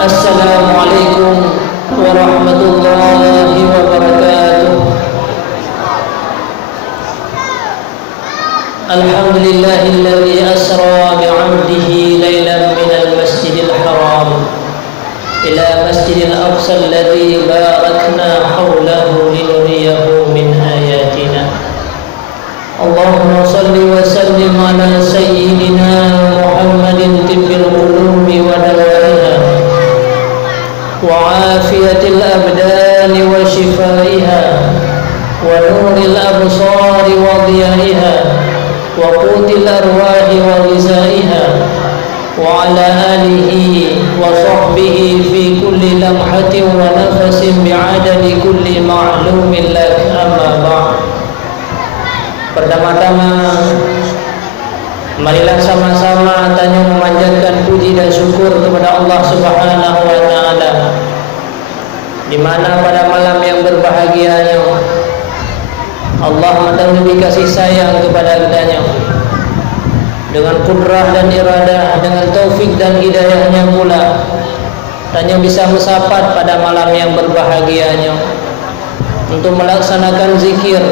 Assalamualaikum warahmatullahi wabarakatuh. Alhamdulillahilladzi asra bi'abdihi lailan minal masjidil haram ila masjidil aqsa alladzi barakna hawlahu linuriyahu min ayatina. Allahumma salli wa sallim ala sayyidina Muhammadin tibbil qulubi wa dawaiha wa afiyatil abdani wa shifaiha wa nuril absari wa diyaiha wa qutil arwahi wa ghizaiha wa ala alihi wa sahbihi fi kulli lamhatin wa nafasin bi'adadi kulli ma'lumin lak, amma ba'd. Pertama-tama marilah sama-sama tanya memanjatkan puji dan syukur kepada Allah Subhanahu wa taala, di mana pada malam yang berbahagianya Allah menurunkan kasih sayang kepada kita-Nya dengan kudrah dan iradah, dengan taufik dan hidayahnya pula tanya bisa bersapat pada malam yang berbahagianya untuk melaksanakan zikir,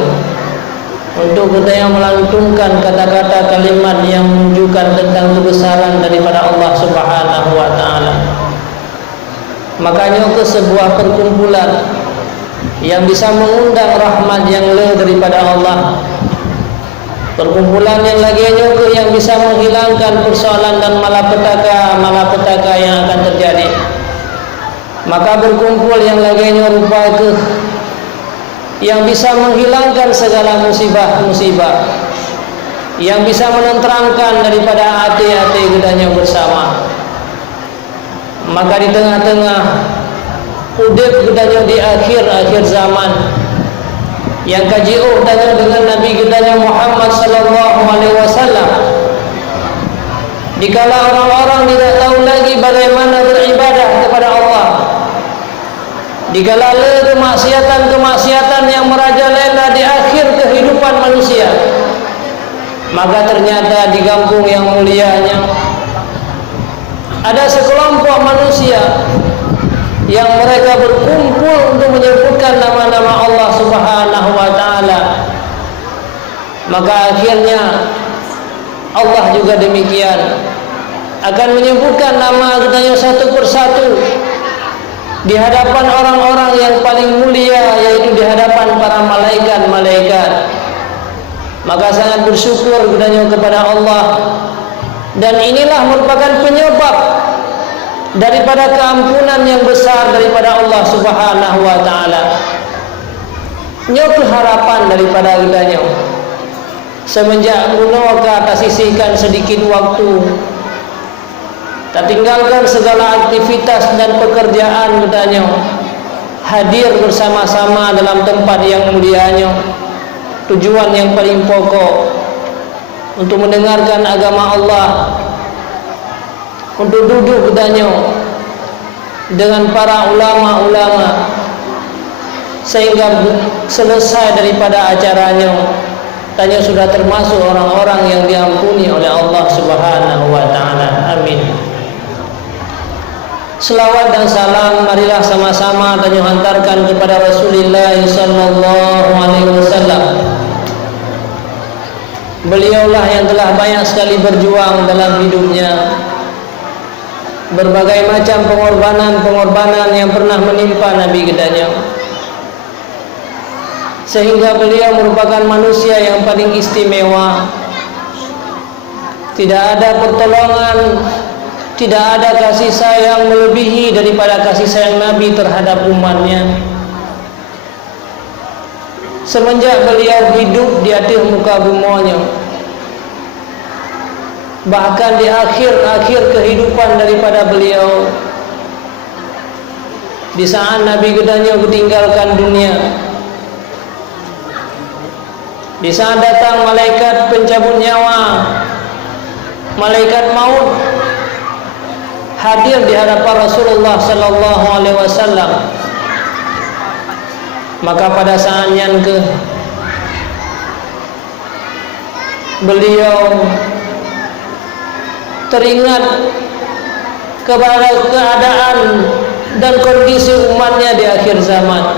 untuk kita yang melantunkan kata-kata kalimat yang menunjukkan tentang kebesaran daripada Allah Subhanahu wa taala. Makanya ke sebuah perkumpulan yang bisa mengundang rahmat yang le daripada Allah, perkumpulan yang laginya ke yang bisa menghilangkan persoalan dan malapetaka yang akan terjadi. Maka berkumpul yang laginya rupa ke yang bisa menghilangkan segala musibah-musibah, yang bisa menenteramkan daripada hati-hati kitanya bersama. Maka di tengah-tengah udip kitanya di akhir zaman, yang kaji'uh tanya dengan Nabi kitanya Muhammad sallallahu alaihi wasallam, dikala orang-orang tidak tahu lagi bagaimana beribadah kepada Allah, dikala kemaksiatan yang merajalela di akhir kehidupan manusia, maka ternyata di kampung yang mulianya ada sekelompok manusia yang mereka berkumpul untuk menyebutkan nama-nama Allah Subhanahu wa taala. Maka akhirnya Allah juga demikian akan menyebutkan nama kitanya satu persatu di hadapan orang-orang yang paling mulia, yaitu di hadapan para malaikat-malaikat. Maka sangat bersyukur kepada Allah, dan inilah merupakan penyebab daripada keampunan yang besar daripada Allah Subhanahu wa taala. Nyok harapan daripada kitanya semenjak munawaka kasisihkan sedikit waktu, tak tinggalkan segala aktivitas dan pekerjaan kitanya, hadir bersama-sama dalam tempat yang mulianya. Tujuan yang paling pokok untuk mendengarkan agama Allah, untuk duduk kitanya dengan para ulama-ulama sehingga selesai daripada acaranya tanya sudah termasuk orang-orang yang diampuni oleh Allah Subhanahu wa taala. Amin. Selawat dan salam marilah sama-sama tanya hantarkan kepada Rasulullah sallallahu alaihi wasallam. Beliaulah yang telah banyak sekali berjuang dalam hidupnya, berbagai macam pengorbanan yang pernah menimpa Nabi kitanya, sehingga beliau merupakan manusia yang paling istimewa. Tidak ada pertolongan, tidak ada kasih sayang melebihi daripada kasih sayang Nabi terhadap umatnya. Semenjak beliau hidup di atas muka bumi, bahkan di akhir kehidupan daripada beliau, di saat Nabi kitanya meninggalkan dunia, di saat datang malaikat pencabut nyawa, malaikat maut, hadir di hadapan Rasulullah sallallahu alaihi wasallam. Maka pada saat yang beliau teringat kepada keadaan dan kondisi umatnya di akhir zaman.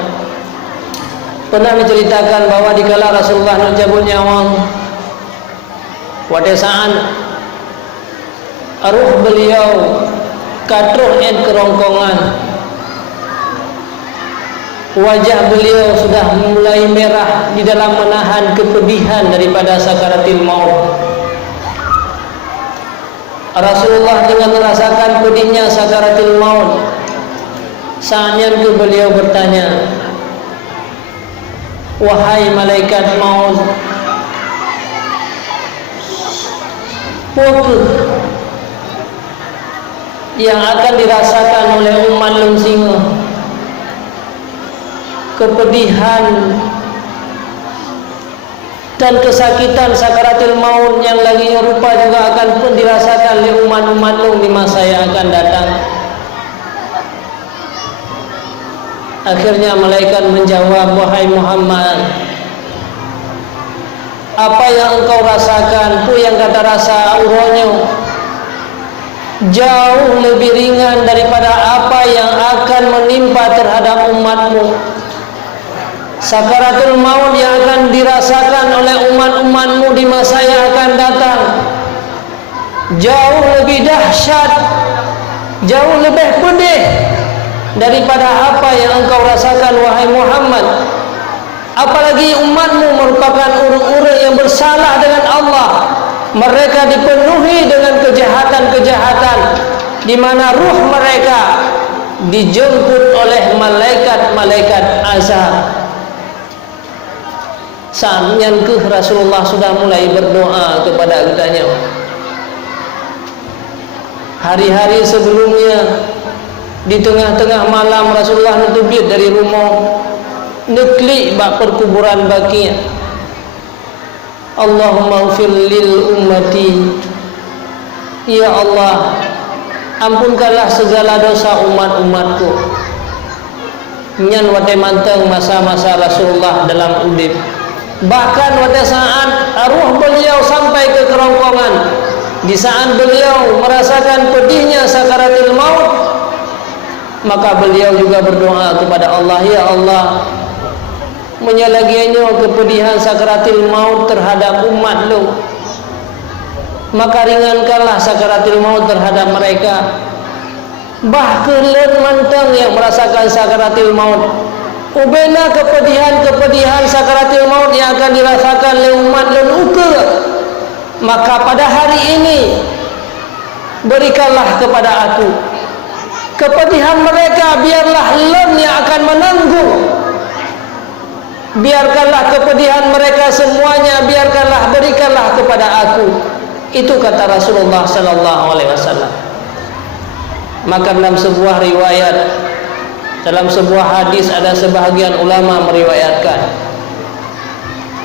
Pernah menceritakan bahwa dikala Rasulullah nak cabut nyawa, pada saat ruh beliau katruh kerongkongan, wajah beliau sudah mulai merah di dalam menahan kepedihan daripada sakaratil maut. Rasulullah dengan merasakan pedihnya sakaratil maut, saatnya ke beliau bertanya, wahai malaikat maut, apa yang akan dirasakan oleh umat Lumsinga? Kepedihan dan kesakitan sakaratil maut yang lagi rupa juga akan pun dirasakan oleh umat-umat Lum di masa yang akan datang. Akhirnya malaikat menjawab, wahai Muhammad, apa yang engkau rasakan, itu yang kata rasa uronyo, jauh lebih ringan daripada apa yang akan menimpa terhadap umatmu. Sakaratul maut yang akan dirasakan oleh umat-umatmu di masa yang akan datang jauh lebih dahsyat, jauh lebih pedih daripada apa yang engkau rasakan, wahai Muhammad. Apalagi umatmu merupakan orang-orang yang bersalah dengan Allah. Mereka dipenuhi dengan kejahatan-kejahatan, di mana ruh mereka dijemput oleh malaikat-malaikat azab. Saatnya ke Rasulullah sudah mulai berdoa kepada kitanya. Hari-hari sebelumnya, di tengah-tengah malam Rasulullah nutubit dari rumah, neklik bak perkuburan Baqi'. Allahumma ufir lil ummati, ya Allah, ampunkanlah segala dosa umat-umatku. Nyan wate manteng masa-masa Rasulullah dalam udip. Bahkan pada saat arwah beliau sampai ke kerongkongan, di saat beliau merasakan pedihnya sakaratul maut, maka beliau juga berdoa kepada Allah, ya Allah, menyalagiannya kepedihan sakaratul maut terhadap umat lu, maka ringankanlah sakaratul maut terhadap mereka. Bahkan mantang yang merasakan sakaratul maut, ubena kepedihan sakaratul maut yang akan dirasakan oleh umat dan ukur, maka pada hari ini berikanlah kepada aku kepedihan mereka, biarlah lem yang akan menanggung. Biarkanlah kepedihan mereka semuanya, biarkanlah, berikanlah kepada aku. Itu kata Rasulullah sallallahu alaihi wasallam. Maka dalam sebuah riwayat, dalam sebuah hadis, ada sebahagian ulama meriwayatkan,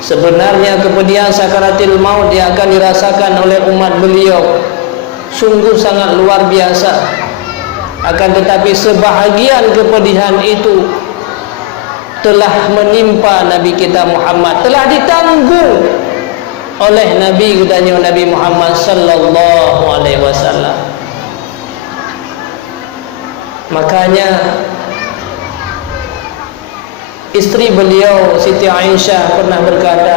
sebenarnya kepedihan sakaratil maut yang akan dirasakan oleh umat beliau sungguh sangat luar biasa. Akan tetapi sebahagian kepedihan itu telah menimpa Nabi kita Muhammad, telah ditanggung oleh Nabi kitanya Nabi Muhammad sallallahu alaihi wasallam. Makanya istri beliau Siti Aisyah pernah berkata,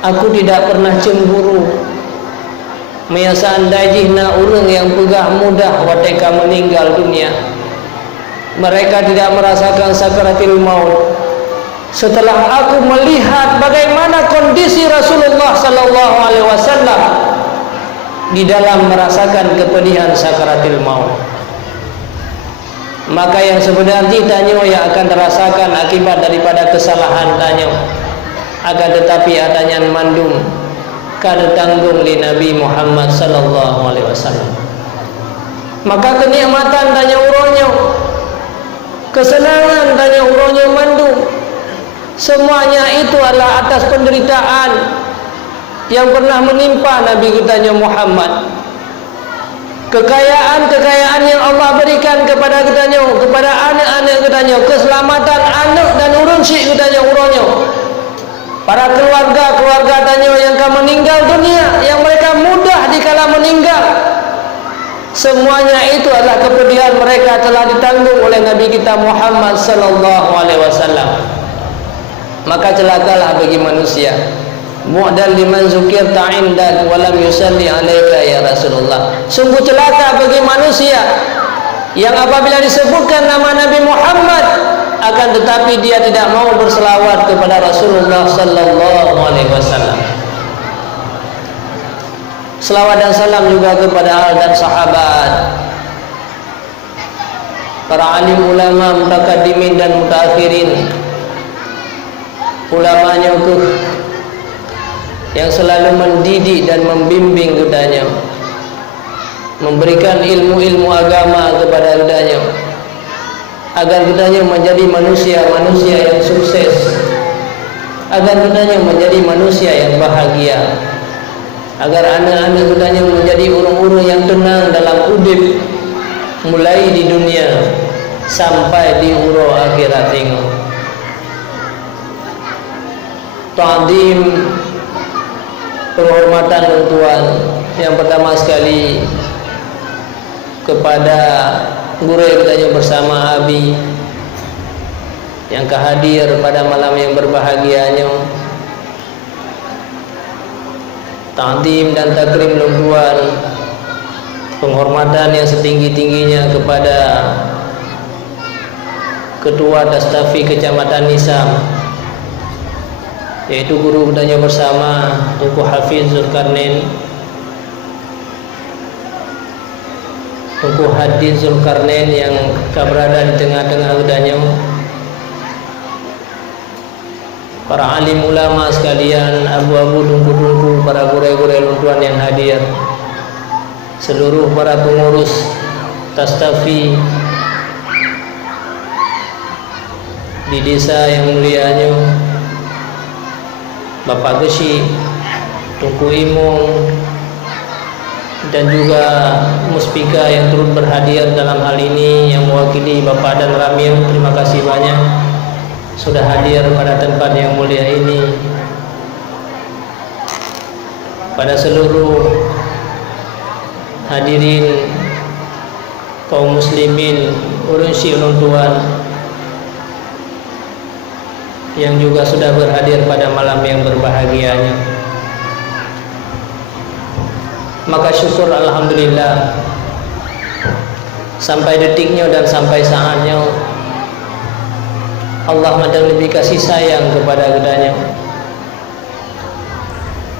aku tidak pernah cemburu measandajihna urang yang pegah mudah wateka meninggal dunia. Mereka tidak merasakan sakaratul maut setelah aku melihat bagaimana kondisi Rasulullah sallallahu alaihi wasallam di dalam merasakan kepedihan sakaratul maut. Maka yang sebenarnya tanya yang akan terasakan akibat daripada kesalahan tanya, akan tetapi adanya mandum kada tanggung di Nabi Muhammad sallallahu alaihi wasallam. Maka kenikmatan tanya uronyo, kesenangan tanya uronyo mandum, semuanya itu adalah atas penderitaan yang pernah menimpa Nabi kita Muhammad. Kekayaan-kekayaan yang Allah berikan kepada kitanya, kepada anak-anak kitanya, keselamatan anak dan urunsi kitanya uronyo, para keluarga tanya yang akan meninggal dunia, yang mereka mudah dikala meninggal, Semuanya itu adalah kepedihan mereka telah ditanggung oleh Nabi kita Muhammad sallallahu alaihi wasallam. Maka celakalah bagi manusia, mu'dal liman zukirta indak wa lam yusalli alaika ya Rasulullah. Sungguh celaka bagi manusia yang apabila disebutkan nama Nabi Muhammad akan tetapi dia tidak mau berselawat kepada Rasulullah sallallahu alaihi wasallam. Selawat dan salam juga kepada al dan sahabat, para alim ulama mutakaddimin dan mutakhirin, ulamanya yang selalu mendidik dan membimbing kepadanya, memberikan ilmu-ilmu agama kepada kepadanya, agar kepadanya menjadi manusia-manusia yang sukses, agar kepadanya menjadi manusia yang bahagia, agar anak-anak kepadanya menjadi orang-orang yang tenang dalam hidup, mulai di dunia sampai di huru akhirat tinggal. Ta'zim, penghormatan Tuhan yang pertama sekali kepada guru kita bersama Abi yang kehadir pada malam yang berbahagianya. Ta'zim dan takrim Tuhan, penghormatan yang setinggi-tingginya kepada Ketua Dastafi Kecamatan Nisam, yaitu guru kita bersama Tunku Hafiz Zulkarnain, Tunku Hadis Zulkarnain yang berada di tengah-tengah udahnya, para alim ulama sekalian, abu-abu tungku-tungku, para gure-gure luntuan yang hadir, seluruh para pengurus Dastafi di desa yang mulianya, Bapak Gesi, Tunku Imung, dan juga Muspika yang turut berhadir dalam hal ini yang mewakili Bapak dan Ramil. Terima kasih banyak sudah hadir pada tempat yang mulia ini. Pada seluruh hadirin kaum muslimin urunsi uluntuan yang juga sudah berhadir pada malam yang berbahagianya, maka syukur alhamdulillah sampai detiknya dan sampai saatnya Allah madang lebih kasih sayang kepada kedanya.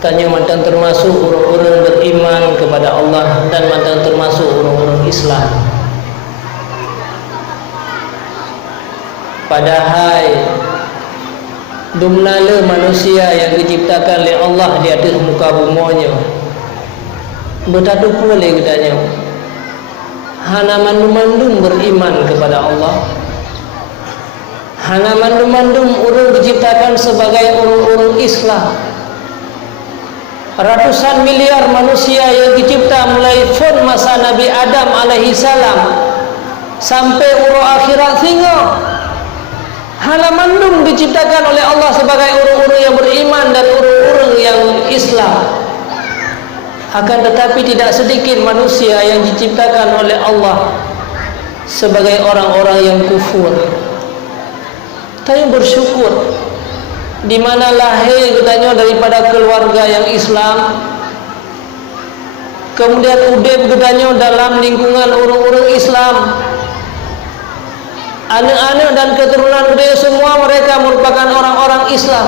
Tanya madang termasuk orang-orang beriman kepada Allah dan madang termasuk orang-orang Islam. Padahal dumnala manusia yang diciptakan oleh Allah di atas muka bumanya bertadu boleh kedanya hana mandum-mandum beriman kepada Allah, hana mandum-mandum orang diciptakan sebagai orang-orang Islam. Ratusan miliar manusia yang dicipta mulai fun masa Nabi Adam alaihi salam sampai urut akhirat hingga hana mandum diciptakan oleh Allah sebagai orang-orang yang beriman dan orang-orang yang Islam. Akan tetapi tidak sedikit manusia yang diciptakan oleh Allah sebagai orang-orang yang kufur. Tapi bersyukur di mana lahir katanya daripada keluarga yang Islam, kemudian udep katanya dalam lingkungan orang-orang Islam, anak-anak dan keturunan beliau semua mereka merupakan orang-orang Islam.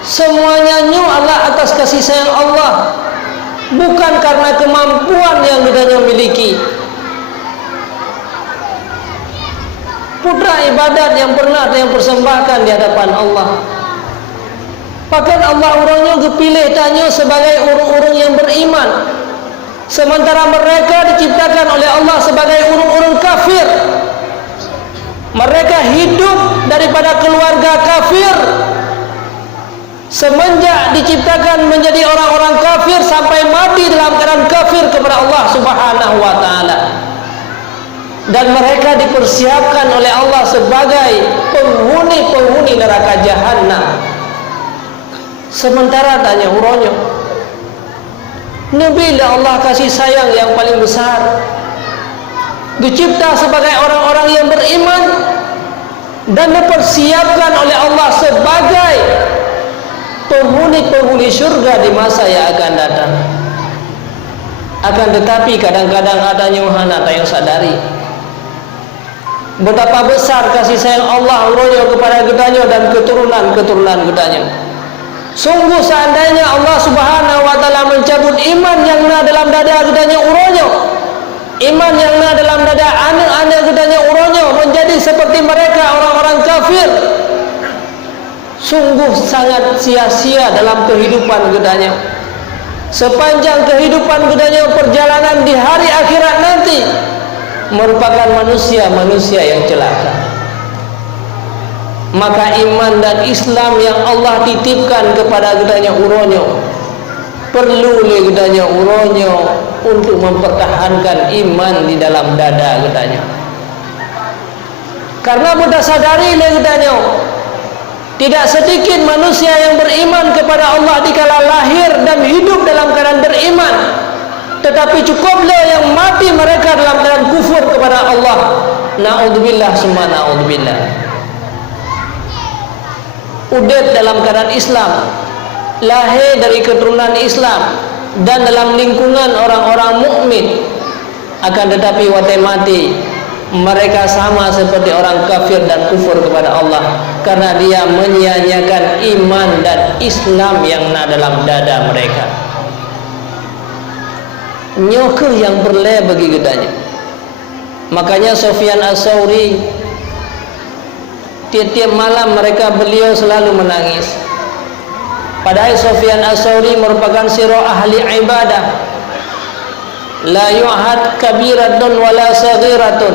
Semuanya adalah atas kasih sayang Allah, bukan karena kemampuan yang dia miliki. Putra ibadat yang pernah yang persembahkan di hadapan Allah. Bahkan Allah orangnya kepilih tanya sebagai orang-orang yang beriman, sementara mereka diciptakan oleh Allah sebagai orang-orang kafir. Mereka hidup daripada keluarga kafir, semenjak diciptakan menjadi orang-orang kafir sampai mati dalam keadaan kafir kepada Allah Subhanahu wa taala. Dan mereka dipersiapkan oleh Allah sebagai penghuni-penghuni neraka jahanam. Sementara tanya uronyo Nabi lah Allah kasih sayang yang paling besar. Dicipta sebagai orang-orang yang beriman dan dipersiapkan oleh Allah sebagai penghuni-penghuni syurga di masa yang akan datang. Akan tetapi kadang-kadang ada nyuhana yang sadari betapa besar kasih sayang Allah uronya kepada gedanya dan keturunan-keturunan gedanya. Sungguh seandainya Allah Subhanahu wa taala mencabut iman yang na dalam dada gedanya uronya, iman yang na dalam dada anak-anak gedanya uronya menjadi seperti mereka orang-orang kafir, sungguh sangat sia-sia dalam kehidupan gedanya. Sepanjang kehidupan gedanya perjalanan di hari akhirat nanti merupakan manusia-manusia yang celaka. Maka iman dan Islam yang Allah titipkan kepada gedanya uronyo, perlu oleh gedanya uronyo untuk mempertahankan iman di dalam dada gedanya. Karena mudah sadari oleh gedanya, tidak sedikit manusia yang beriman kepada Allah dikala lahir dan hidup dalam keadaan beriman, tetapi cukuplah yang mati mereka dalam keadaan kufur kepada Allah. Na'udzubillah summa na'udzubillah. Udet dalam keadaan Islam, lahir dari keturunan Islam dan dalam lingkungan orang-orang mukmin, akan tetapi wate mati mereka sama seperti orang kafir dan kufur kepada Allah karena dia menyia-nyiakan iman dan Islam yang na dalam dada mereka. Nyokuh yang berle bagi gedanya. Makanya Sufyan Ats-Tsauri tiap-tiap malam beliau selalu menangis. Padahal Sufyan Ats-Tsauri merupakan sirah ahli ibadah. La yu'had kabiratun wala saghiratun.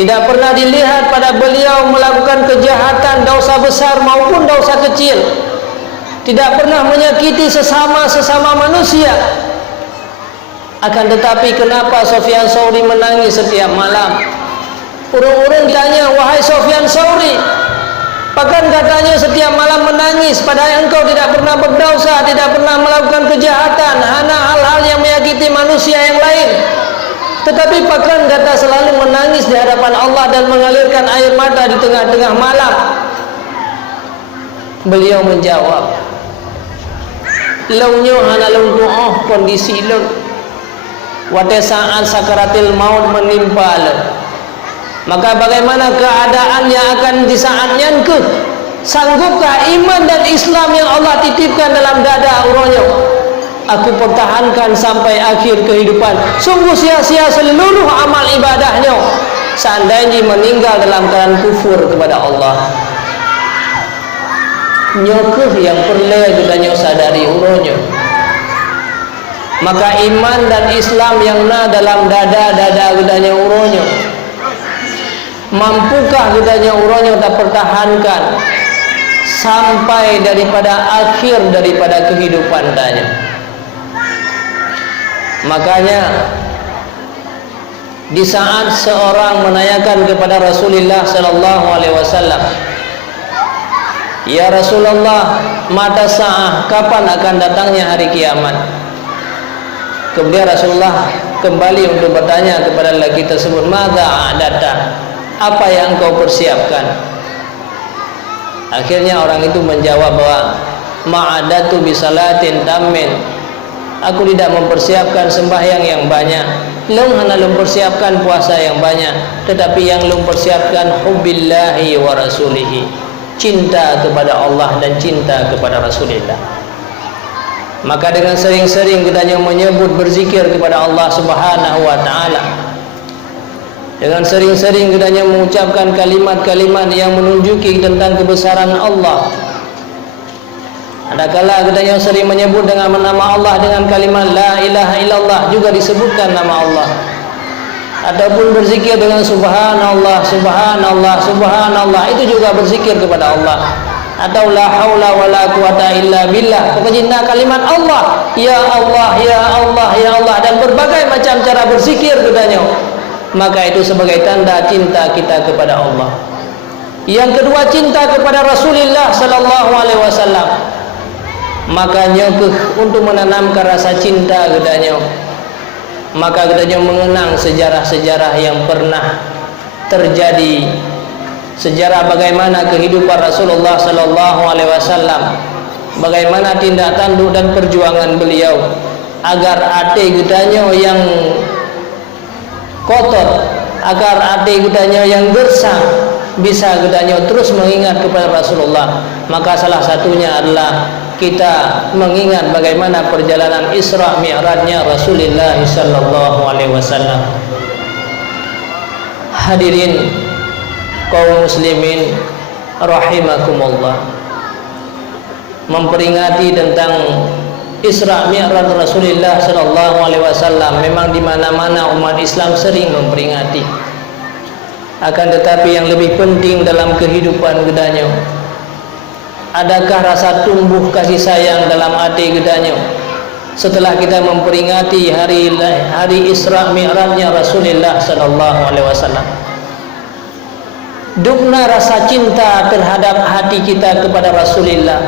Tidak pernah dilihat pada beliau melakukan kejahatan, dosa besar maupun dosa kecil. Tidak pernah menyakiti sesama manusia. Akan tetapi kenapa Sufyan Ats-Tsauri menangis setiap malam? Urung-urung tanya, wahai Sufyan Ats-Tsauri, bahkan katanya setiap malam menangis, padahal engkau tidak pernah berdosa, tidak pernah melakukan kejahatan, hanya hal-hal yang menyakiti manusia yang lain. Tetapi bahkan kata selalu menangis di hadapan Allah dan mengalirkan air mata di tengah-tengah malam. Beliau menjawab, launyo hana laun doa kondisi laun. Wate saat sakaratil maut menimpa laun. Maka bagaimana keadaan yang akan di saatnya ke? Sanggupkah iman dan Islam yang Allah titipkan dalam dada uronyo aku pertahankan sampai akhir kehidupan? Sungguh sia-sia seluruh amal ibadahnya seandainya meninggal dalam keadaan kufur kepada Allah. Nyokuh yang perlu gedanya sadari uronyo. Maka iman dan Islam yang na dalam dada gedanya uronyo, mampukah gedanya uronyo tak pertahankan sampai daripada akhir daripada kehidupan danya? Makanya di saat seorang menanyakan kepada Rasulullah sallallahu alaihi wasallam, ya Rasulullah, mata sa'ah, kapan akan datangnya hari kiamat? Kemudian Rasulullah kembali untuk bertanya kepada lelaki tersebut, madza a'data, apa yang kau persiapkan? Akhirnya orang itu menjawab bahwa ma'adatu bisalatin tammin, aku tidak mempersiapkan sembahyang yang banyak, lum hanya mempersiapkan puasa yang banyak, tetapi yang lum persiapkan hubbillahi wa rasulihi, cinta kepada Allah dan cinta kepada Rasulullah. Maka dengan sering-sering kita menyebut berzikir kepada Allah Subhanahu wa taala, dengan sering-sering kita mengucapkan kalimat-kalimat yang menunjuki tentang kebesaran Allah. Adakala kita sering menyebut dengan nama Allah dengan kalimat la ilaha illallah, juga disebutkan nama Allah. Ataupun berzikir dengan subhanallah, subhanallah, subhanallah, itu juga berzikir kepada Allah. Atau la haula wala quwata illa billah, pokoknya kalimat Allah, ya Allah, ya Allah, ya Allah, dan berbagai macam cara berzikir kepadanya. Maka itu sebagai tanda cinta kita kepada Allah. Yang kedua, cinta kepada Rasulullah sallallahu alaihi wasallam. makanya untuk menanamkan rasa cinta gedanya, maka gedanya mengenang sejarah-sejarah yang pernah terjadi, sejarah bagaimana kehidupan Rasulullah sallallahu alaihi wasallam, bagaimana tindak tanduk dan perjuangan beliau, agar hati gedanya yang kotor, agar hati gedanya yang gersang bisa gedanya terus mengingat kepada Rasulullah. Maka salah satunya adalah kita mengingat bagaimana perjalanan Isra Mi'rajnya Rasulullah sallallahu alaihi wasallam. Hadirin kaum muslimin rahimakumullah, memperingati tentang Isra Mi'raj Rasulullah sallallahu alaihi wasallam memang di mana-mana umat Islam sering memperingati. Akan tetapi yang lebih penting dalam kehidupan gedanya, adakah rasa tumbuh kasih sayang dalam hati gedanya setelah kita memperingati hari Isra Mi'rajnya Rasulullah sallallahu alaihi wasallam? Dukna rasa cinta terhadap hati kita kepada Rasulullah.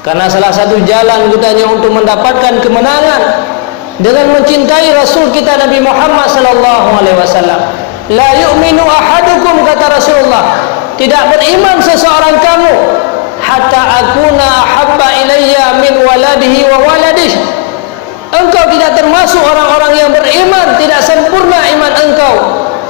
Karena salah satu jalan gedanya untuk mendapatkan kemenangan dengan mencintai Rasul kita Nabi Muhammad sallallahu alaihi wasallam. La yu'minu ahadukum, kata Rasulullah, tidak beriman seseorang kamu hatta akuna ahabba ilayya min waladihi wa waladihi. Engkau tidak termasuk orang-orang yang beriman, tidak sempurna iman engkau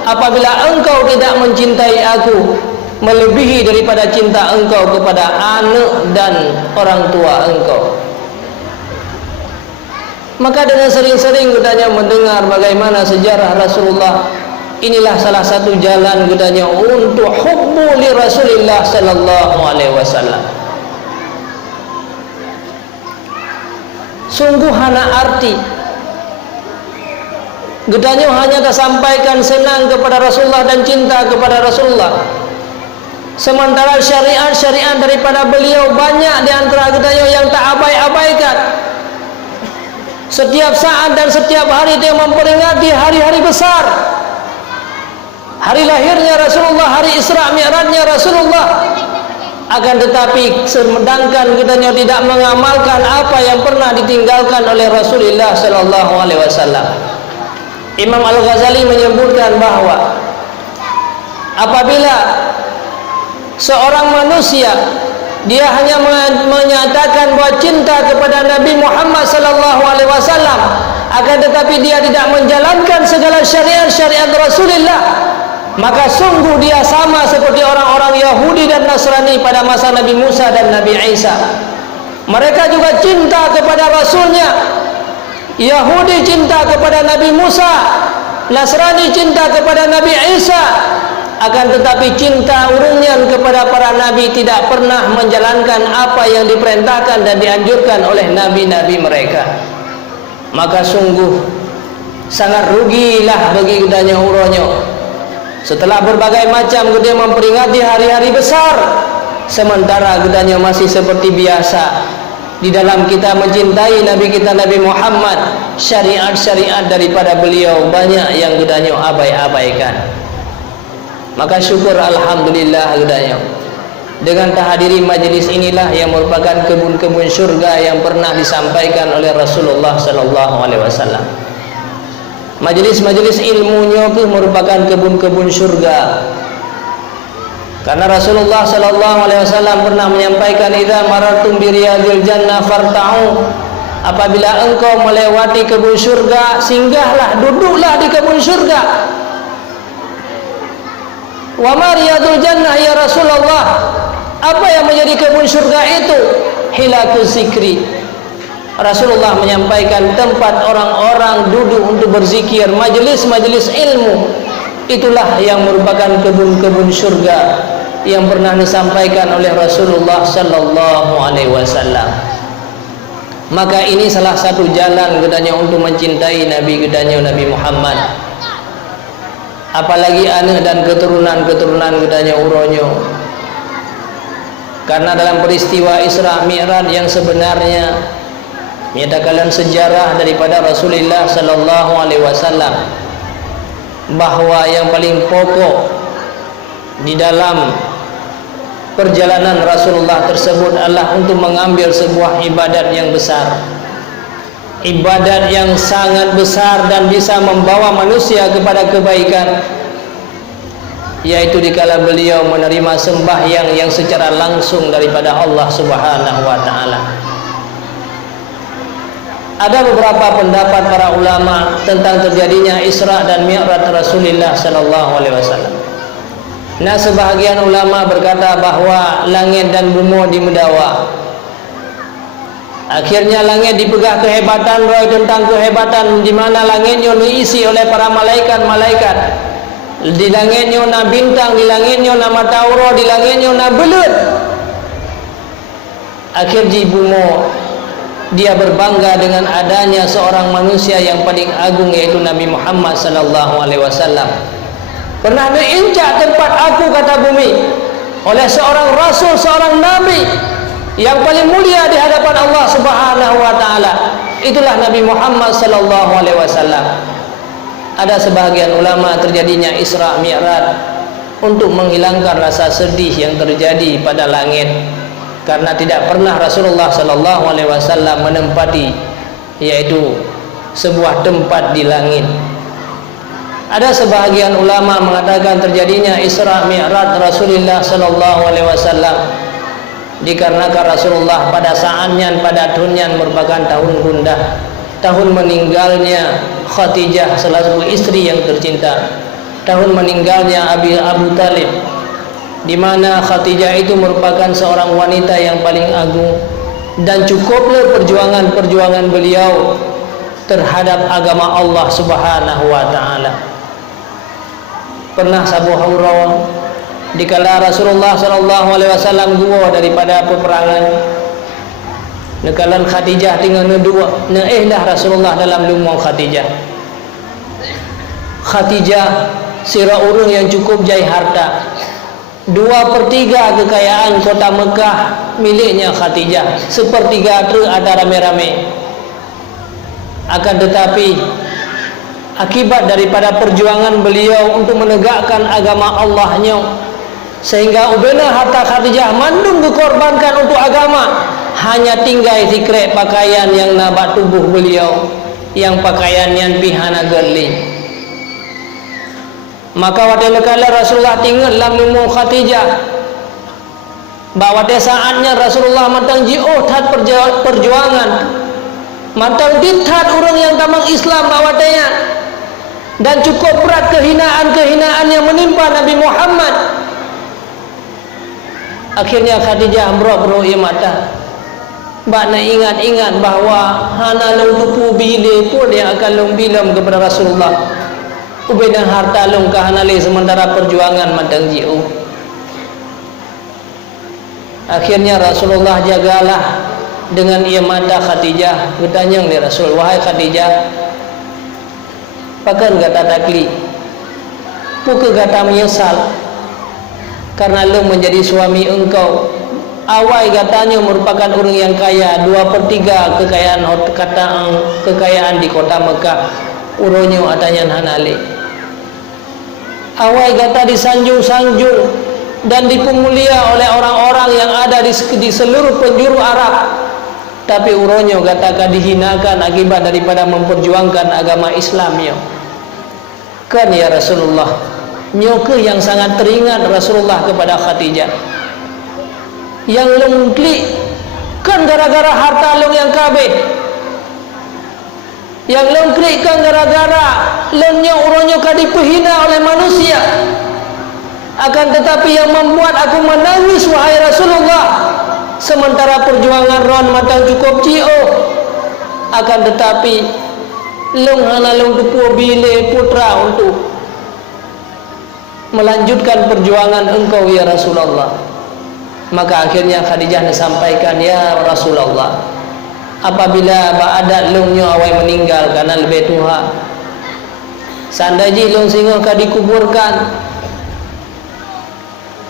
apabila engkau tidak mencintai aku melebihi daripada cinta engkau kepada anak dan orang tua engkau. Maka dengan sering-sering gedanya mendengar bagaimana sejarah Rasulullah, inilah salah satu jalan gedanya untuk hubbu li Rasulillah sallallahu alaihi wasallam. Sungguh hana arti gedanya hanya tersampaikan senang kepada Rasulullah dan cinta kepada Rasulullah, sementara syariat-syariat daripada beliau banyak di antara gedanya yang tak abai-abaikan. Setiap saat dan setiap hari dia memperingati hari-hari besar, hari lahirnya Rasulullah, hari Isra Mi'rajnya Rasulullah. Akan tetapi sedangkan kitanya tidak mengamalkan apa yang pernah ditinggalkan oleh Rasulullah sallallahu alaihi wasallam. Imam Al-Ghazali menyebutkan bahawa apabila seorang manusia dia hanya menyatakan bahawa cinta kepada Nabi Muhammad sallallahu alaihi wasallam, akan tetapi dia tidak menjalankan segala syariat-syariat Rasulullah, maka sungguh dia sama seperti orang-orang Yahudi dan Nasrani pada masa Nabi Musa dan Nabi Isa. Mereka juga cinta kepada Rasulnya. Yahudi cinta kepada Nabi Musa, Nasrani cinta kepada Nabi Isa, akan tetapi cinta urungan kepada para nabi tidak pernah menjalankan apa yang diperintahkan dan dianjurkan oleh nabi-nabi mereka. Maka sungguh sangat rugilah bagi gedanya uronyo setelah berbagai macam gedanya memperingati hari-hari besar, sementara gedanya masih seperti biasa di dalam kita mencintai Nabi kita Nabi Muhammad. Syariat-syariat daripada beliau banyak yang gedanya abai-abaikan. Maka syukur alhamdulillah gedanya dengan terhadiri majlis inilah yang merupakan kebun-kebun syurga yang pernah disampaikan oleh Rasulullah sallallahu alaihi wasallam. Majlis-majlis ilmunya itu merupakan kebun-kebun syurga. Karena Rasulullah sallallahu alaihi wasallam pernah menyampaikan, idza marartum bi riyadil jannah farta'u, apabila engkau melewati kebun syurga, singgahlah, duduklah di kebun syurga. Wa ma riyadul jannah ya Rasulullah, apa yang menjadi kebun syurga itu? Hilakuz zikri. Rasulullah menyampaikan tempat orang-orang duduk untuk berzikir, majlis-majlis ilmu. Itulah yang merupakan kebun-kebun syurga yang pernah disampaikan oleh Rasulullah sallallahu alaihi wasallam. Maka ini salah satu jalan gedanya untuk mencintai Nabi gedanya Nabi Muhammad. Apalagi anak dan keturunan-keturunan gedanya uronyo. Karena dalam peristiwa Isra Mi'raj yang sebenarnya menyatakan sejarah daripada Rasulullah sallallahu alaihi wasallam bahwa yang paling pokok di dalam perjalanan Rasulullah tersebut adalah untuk mengambil sebuah ibadat yang besar, ibadat yang sangat besar dan bisa membawa manusia kepada kebaikan, yaitu dikala beliau menerima sembahyang yang secara langsung daripada Allah Subhanahu wa taala. Ada beberapa pendapat para ulama tentang terjadinya Isra dan Mi'raj Rasulullah sallallahu alaihi wasallam. Nah, sebahagian ulama berkata bahwa langit dan bumi dimedawa. Akhirnya langit dipegang kehebatan, roh tentang kehebatan di mana langitnya diisi oleh para malaikat-malaikat. Di langitnya na bintang, di langitnya na matahari, di langitnya na belut. Akhir di bumi dia berbangga dengan adanya seorang manusia yang paling agung, yaitu Nabi Muhammad sallallahu alaihi wasallam. Pernah diinjak tempat aku, kata bumi, oleh seorang rasul, seorang nabi yang paling mulia di hadapan Allah Subhanahu wa taala. Itulah Nabi Muhammad sallallahu alaihi wasallam. Ada sebahagian ulama terjadinya Isra Mi'raj untuk menghilangkan rasa sedih yang terjadi pada langit, karena tidak pernah Rasulullah sallallahu alaihi wasallam menempati yaitu sebuah tempat di langit. Ada sebahagian ulama mengatakan terjadinya Isra Mi'raj Rasulullah sallallahu alaihi wasallam dikarenakan Rasulullah pada saatnya, pada tahunnya merupakan tahun gundah, tahun meninggalnya Khadijah, salah satu istri yang tercinta, tahun meninggalnya Abu Talib, di mana Khadijah itu merupakan seorang wanita yang paling agung, dan cukuplah perjuangan beliau terhadap agama Allah Subhanahu wa taala. Pernah Abu Hurairah dikala Rasulullah sallallahu alaihi wasallam gua daripada peperangan, nekalan Khadijah tinggal nedua, dah Rasulullah dalam lumang Khadijah. Khadijah sira urang yang cukup jai harta. 2/3 kekayaan kota Mekah miliknya Khadijah, 1/3 ada rame-rame. Akan tetapi akibat daripada perjuangan beliau untuk menegakkan agama Allahnya, sehingga ubena harta Khadijah mandum dikorbankan untuk agama, hanya tinggal tikrek pakaian yang nabat tubuh beliau, yang pakaian yang pihana gerli. Maka wadai kala Rasulullah tinggal dalam lumung Khadijah, bahwa saatnya Rasulullah matang jihad perjuangan, matang dithat orang yang tamang Islam bawadanya, dan cukup berat kehinaan yang menimpa Nabi Muhammad. Akhirnya Khadijah bro ia mata, bak nak ingat bahawa hana long tupu bile pun yang akan long bilam kepada Rasulullah. Ubedang harta long kahanale sementara perjuangan matang jiu. Akhirnya Rasulullah jagalah dengan ia mata Khadijah. Bertanya ni Rasul, wahai Khadijah, pakan kata takli, pukul kata menyesal karena lo menjadi suami engkau. Awal katanya merupakan orang yang kaya, 2/3 kekayaan di kota Mekah uronyo atanya hanale. Awal kata disanjung-sanjung dan dipemulia oleh orang-orang yang ada di seluruh penjuru Arab, tapi uronyo katakan dihinakan akibat daripada memperjuangkan agama Islamnya. Kan ya Rasulullah, nyoke yang sangat teringat Rasulullah kepada Khadijah, yang lengklik kan gara-gara harta long yang kabeh, yang lengklik kan gara-gara lengnya uronyo kadi dipehina oleh manusia. Akan tetapi yang membuat aku menangis wahai Rasulullah, sementara perjuangan ron matang cukup cio, akan tetapi long hana long tupu bile putra untuk melanjutkan perjuangan engkau ya Rasulullah. Maka akhirnya Khadijah disampaikan, ya Rasulullah, apabila ba'adat lungnya awal meninggal karena lebih tua, sandaji lung singo ka dikuburkan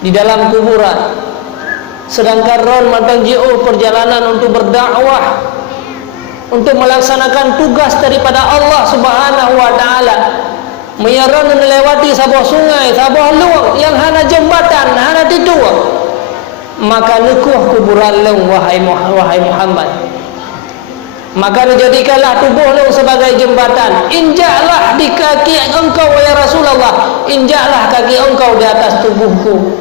di dalam kuburan, sedangkan ron matang jiu perjalanan untuk berdakwah, untuk melaksanakan tugas daripada Allah Subhanahu wa taala, meyaran melewati sebuah sungai, sebuah luang yang hana jembatan, hana tidur. maka nekuh kuburan leung wahai Muhammad. Maka dijadikanlah tubuh leung sebagai jembatan. Injaklah di kaki engkau ya Rasulullah, injaklah kaki engkau di atas tubuhku.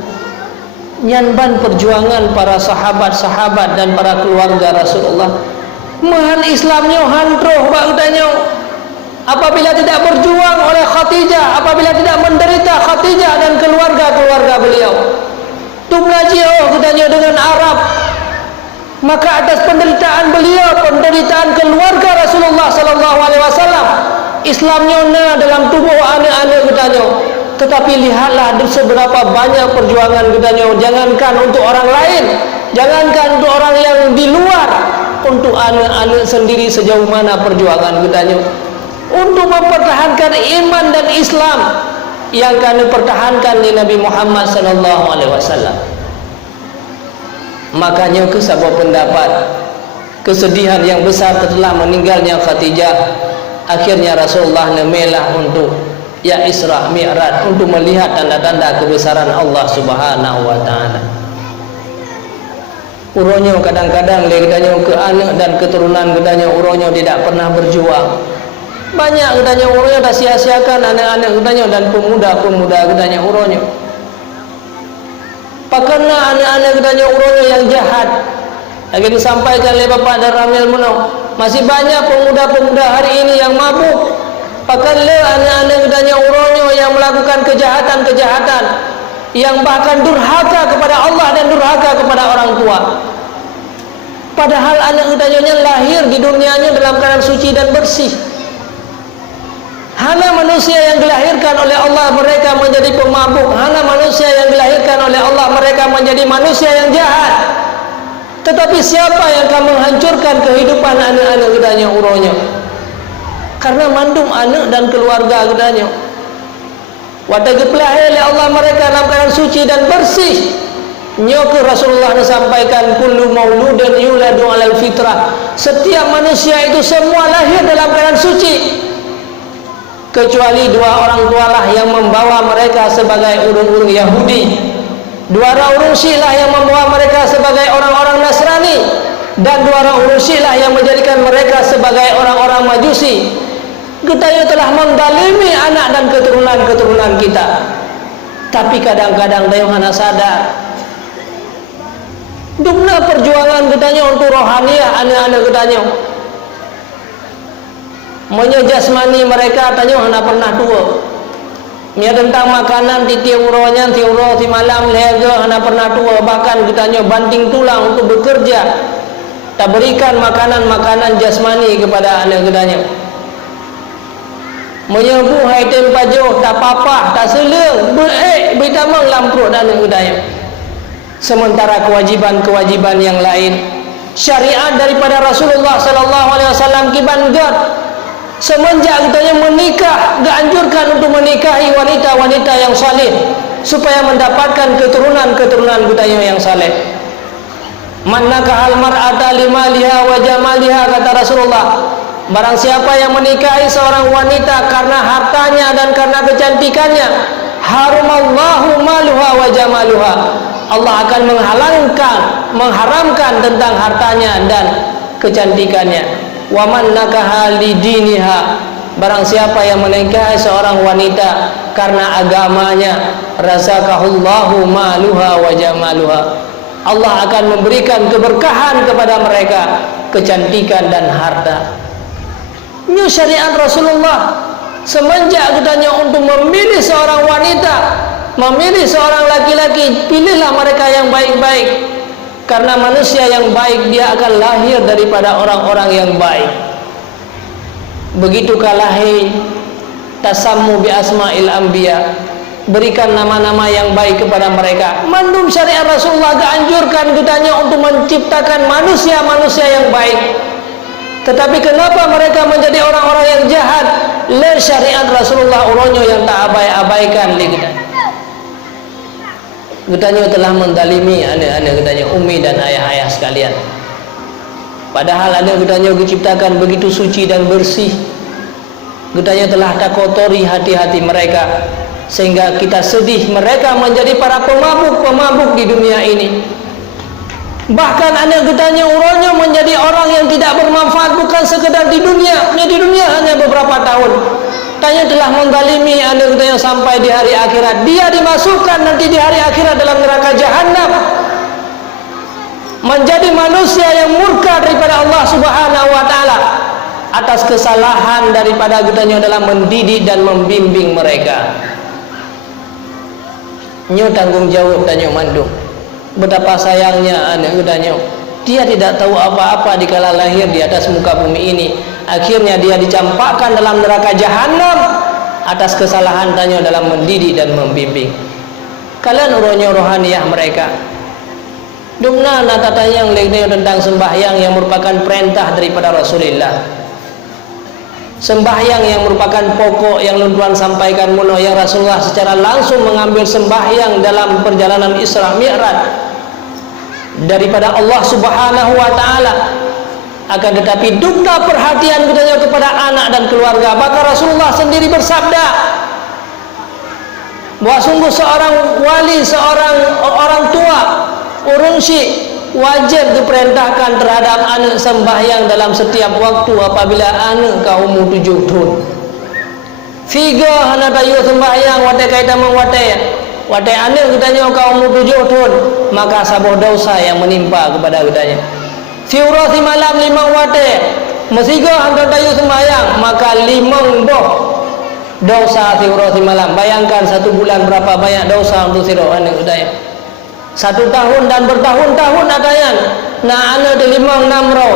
Nyanban perjuangan para sahabat-sahabat dan para keluarga Rasulullah. Mahan Islamnya hantroh bagdanya. Apabila tidak berjuang oleh Khadijah, apabila tidak menderita Khadijah dan keluarga-keluarga beliau, tumlajio katanya dengan Arab, maka atas penderitaan beliau, penderitaan keluarga Rasulullah sallallahu alaihi wasallam, Islamnya dalam tubuh anak-anak katanya. Tetapi lihatlah seberapa banyak perjuangan katanya. Jangankan untuk orang lain, jangankan untuk orang yang di luar, untuk anak-anak sendiri sejauh mana perjuangan katanya. Untuk mempertahankan iman dan Islam yang kami pertahankan di Nabi Muhammad sallallahu alaihi wasallam. Makanya kesabar pendapat kesedihan yang besar setelah meninggalnya Khadijah, akhirnya Rasulullah nemelah untuk ya Isra Mi'raj, untuk melihat tanda-tanda kebesaran Allah Subhanahu wa taala. Uronyo kadang-kadang katanya ke anak dan keturunan katanya uronyo tidak pernah berjuang. Banyak katanya uronyo dah sia-siakan anak-anak katanya dan pemuda-pemuda katanya uronyo. Pakarna anak-anak katanya uronyo yang jahat. Lagi disampaikan oleh Bapak dan Ramil Munau, masih banyak pemuda-pemuda hari ini yang mabuk. Pakarlah anak-anak katanya uronyo yang melakukan kejahatan-kejahatan, yang bahkan durhaka kepada Allah dan durhaka kepada orang tua. Padahal anak katanya lahir di dunianya dalam keadaan suci dan bersih. Hanya manusia yang dilahirkan oleh Allah mereka menjadi pemabuk. Hanya manusia yang dilahirkan oleh Allah mereka menjadi manusia yang jahat. Tetapi siapa yang akan menghancurkan kehidupan anak-anak katanya uronyo? Karena mandum anak dan keluarga katanya. Waktu dipelahir oleh Allah mereka dalam keadaan suci dan bersih. Nyoke Rasulullah sampaikan kullu mauludin yuladu alal fitrah. Setiap manusia itu semua lahir dalam keadaan suci, kecuali dua orang tualah yang membawa mereka sebagai urung-urung Yahudi, dua orang urung Syiah yang membawa mereka sebagai orang-orang Nasrani, dan dua orang urung Syiah yang menjadikan mereka sebagai orang-orang Majusi. Kita yang telah mendalimi anak dan keturunan-keturunan kita. Tapi kadang-kadang dayo hana sadar dumna perjuangan katanya untuk rohaniah anak-anak katanya. Menyejasmani mereka tanya hana pernah tua. Mia tentang makanan di tiuronya tiuro di malam lega hana pernah tua, bahkan katanya banting tulang untuk bekerja. Tak berikan makanan-makanan jasmani kepada anak katanya. Menyebu hai tempajo tak papah tak seleng bertamang lampruk dan anak katanya. Sementara kewajiban-kewajiban yang lain, syariat daripada Rasulullah sallallahu alaihi wasallam kibangat. Semenjak katanya menikah, dianjurkan untuk menikahi wanita-wanita yang saleh supaya mendapatkan keturunan-keturunan katanya yang saleh. Man nakahal mar'ata limaliha wa jamaliha, kata Rasulullah. Barang siapa yang menikahi seorang wanita karena hartanya dan karena kecantikannya, harumallahu maluha wa jamaluha. Allah akan mengharamkan tentang hartanya dan kecantikannya. Wa man nakaha lidiniha, barang siapa yang menikahi seorang wanita karena agamanya, razaqahullahu maluha wa jamaluha. Allah akan memberikan keberkahan kepada mereka, kecantikan dan harta. Ini syariat Rasulullah. Semenjak katanya untuk memilih seorang wanita, memilih seorang laki-laki, pilihlah mereka yang baik-baik. Karena manusia yang baik dia akan lahir daripada orang-orang yang baik. Begitu kalahi tasammu bi asma'il anbiya, berikan nama-nama yang baik kepada mereka. Mandum syariat Rasulullah dianjurkan katanya untuk menciptakan manusia-manusia yang baik. Tetapi kenapa mereka menjadi orang-orang yang jahat? Le syariat Rasulullah uronyo yang tak abaikan lagi. Katanya telah mendalimi anak-anak katanya umi dan ayah-ayah sekalian. Padahal anak katanya diciptakan begitu suci dan bersih. Katanya telah tak kotori hati-hati mereka, sehingga kita sedih mereka menjadi para pemabuk-pemabuk di dunia ini. Bahkan anak getanya uronyo menjadi orang yang tidak bermanfaat, bukan sekedar di dunia hanya beberapa tahun. Tanya telah menzalimi anak getanya sampai di hari akhirat. Dia dimasukkan nanti di hari akhirat dalam neraka jahanam, menjadi manusia yang murka daripada Allah Subhanahu wa taala atas kesalahan daripada getanya dalam mendidik dan membimbing mereka. Nyo tanggung jawab tanya mandung. Betapa sayangnya anak getanya. Dia tidak tahu apa-apa dikala lahir di atas muka bumi ini. Akhirnya dia dicampakkan dalam neraka jahanam atas kesalahan tanya dalam mendidik dan membimbing. Kalian uronyo rohaniyah mereka. Dumna nata tanya yang tentang sembahyang yang merupakan perintah daripada Rasulullah. Sembahyang yang merupakan pokok yang Tuhan sampaikan muno, yang Rasulullah secara langsung mengambil sembahyang dalam perjalanan Isra Mi'raj daripada Allah Subhanahu wa taala. Akan tetapi duka perhatian kita kepada anak dan keluarga. Maka Rasulullah sendiri bersabda bahwa sungguh seorang wali, seorang orang tua, urun syik wajib diperintahkan terhadap anak sembahyang dalam setiap waktu apabila anak kau umur 7 tahun. Figa hana tayu sembahyang wate kaitan wate anak kitanya kau umur 7 tahun, maka sabuh dosa yang menimpa kepada kitanya. Fiurasi malam 5 wate mesiga hana tayu sembahyang, maka 5 boh dosa fiurasi malam. Bayangkan 1 bulan berapa banyak dosa untuk siro anak kitanya. 1 tahun dan bertahun-tahun atayan na ana de 5-6 ro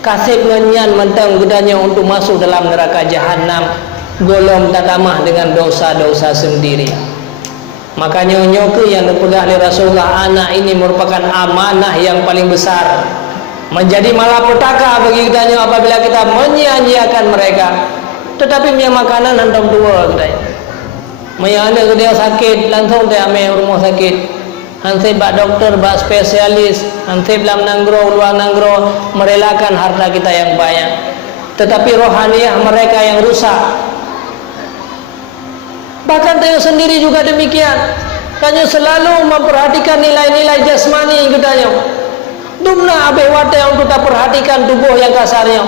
kasih ngenyan mentang gedanya untuk masuk dalam neraka jahanam, golong tatamah dengan dosa-dosa sendiri. Makanya nyoke yang dipegang oleh Rasulullah, anak ini merupakan amanah yang paling besar, menjadi malapetaka bagi kitanya apabila kita menyia-nyiakan mereka. Tetapi punya makanan hentam dua kitanya. Maya ada dia sakit langsung dia ambil rumah sakit. Hansip bak doktor, bak spesialis, hansip dalam nanggro, luar nanggro, merelakan harta kita yang banyak. Tetapi rohaniyah mereka yang rusak. Bahkan tanya sendiri juga demikian. Tanya selalu memperhatikan nilai-nilai jasmani kitanya. Dumna abe wate untuk tak perhatikan tubuh yang kasarnya.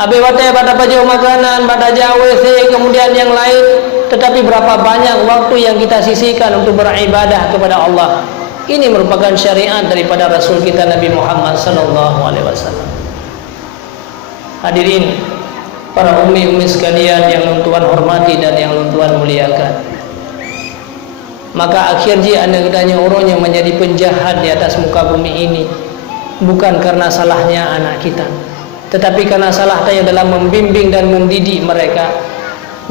Abe wate pada baju makanan, pada WC, kemudian yang lain. Tetapi berapa banyak waktu yang kita sisihkan untuk beribadah kepada Allah. Ini merupakan syariat daripada Rasul kita Nabi Muhammad sallallahu alaihi wasallam. Hadirin para umi-umi sekalian yang Tuhan hormati dan yang Tuhan muliakan. Maka akhirnya anak gedanya orangnya menjadi penjahat di atas muka bumi ini bukan karena salahnya anak kita, tetapi karena salahnya dalam membimbing dan mendidik mereka.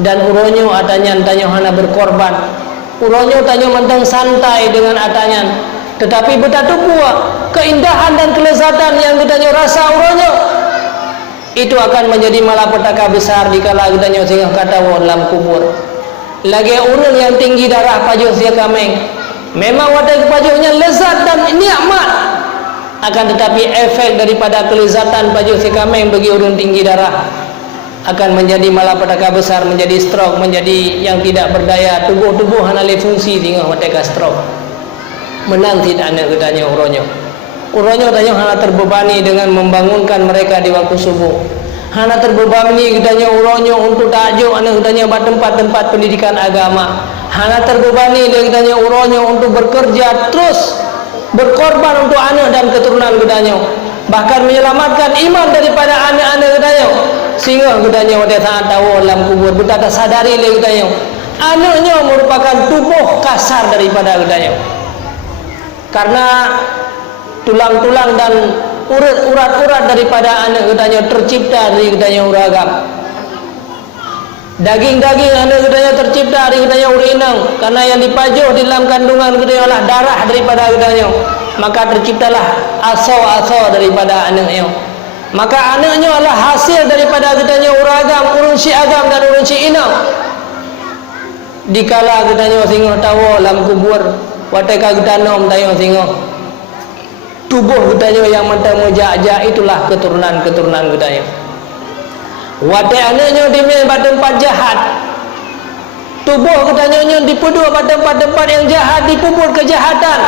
Dan uronyo atanya hana berkorban, uronyo tanya mentang santai dengan atanya, tetapi betatu pua keindahan dan kelezatan yang kitanya rasa uronyo itu akan menjadi malapetaka besar dikala kitanya sehingga kata dalam kubur. Lagi urun yang tinggi darah pajuh sia kameng, memang wadah pajuhnya lezat dan nikmat, akan tetapi efek daripada kelezatan pajuh sia kameng bagi urun tinggi darah akan menjadi malapetaka besar, menjadi stroke, menjadi yang tidak berdaya, tubuh hanale fungsi tinggal mereka stroke. Menang tidak anak gedanya uronyo tanya hana terbebani dengan membangunkan mereka di waktu subuh, hana terbebani gedanya uronyo untuk tajuk anak gedanya pada tempat-tempat pendidikan agama, hana terbebani gedanya uronyo untuk bekerja terus berkorban untuk anak dan keturunan gedanya, bahkan menyelamatkan iman daripada anak-anak gedanya, sehingga gedanya wadah sangat tahu dalam kubur betapa sadari le gedanya anaknya merupakan tubuh kasar daripada gedanya, karena tulang-tulang dan urat-urat daripada anak gedanya tercipta dari gedanya uragam. Daging-daging anak gedanya tercipta dari gedanya urinang, karena yang dipajuh di dalam kandungan gedanya adalah darah daripada gedanya, maka terciptalah aso-aso daripada anaknya. Maka anaknya adalah hasil daripada gedanya uragam, urun si agam dan urun si inang. Dikala gedanya singo tahu dalam kubur, wateka gedanom tayo singo tubuh gedanya yang mentang mujak-jak, itulah keturunan-keturunan gedanya. Wate anaknya di tempat jahat, tubuh gedanya dipuduk pada tempat-tempat yang jahat, dipupur kejahatan,